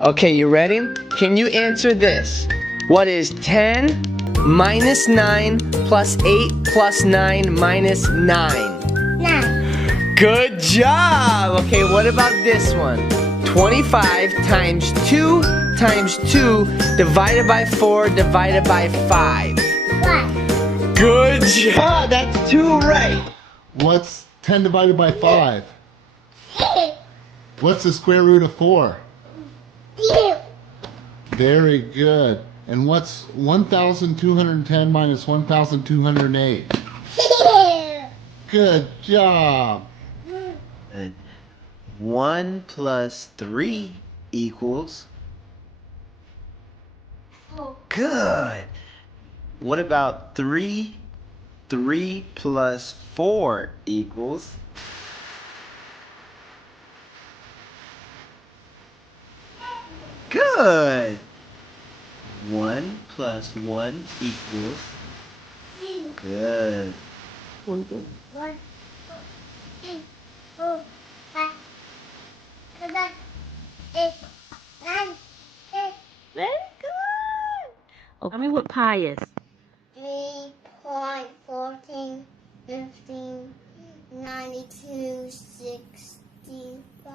Okay, you ready? Can you answer this? What is 10 minus 9 plus 8 plus 9 minus 9? 9. Good job! Okay, what about this one? 25 times 2 times 2 divided by 4 divided by 5. 5. Good job! That's 2 right. What's 10 divided by 5? What's the square root of 4? 2. Very good. And what's 1,210 minus 1,208? Good job. And 1 plus 3 equals... Good. What about 3? 3 plus 4 equals... Good. 1 plus 1 equals... Good. 1, 2, 3, 4, 5, 6, 7, 8, 9, 10. Very good. Oh, tell me what pi is. 3.14, 15, 92, 65,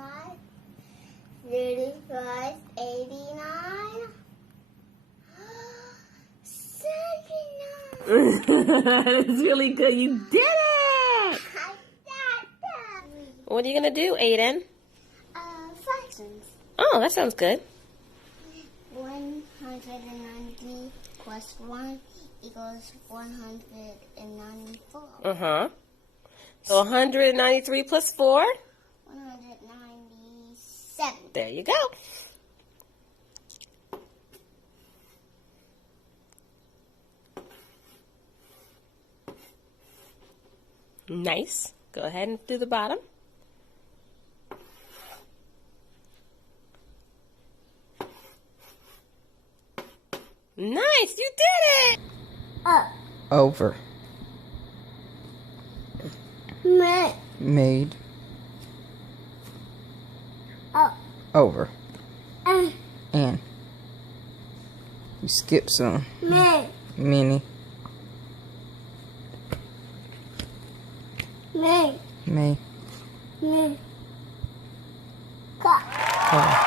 35, 89, 79. That's really good. You did it. What are you going to do, Aiden? Fractions. Oh, that sounds good. 190 plus 1 equals 194. Uh-huh. So 193 plus 4? 197. There you go. Nice. Go ahead and do the bottom. Nice, you did it! Up. Over. Made. Up. Over. And. You skip some. Many. May. Cut. Oh.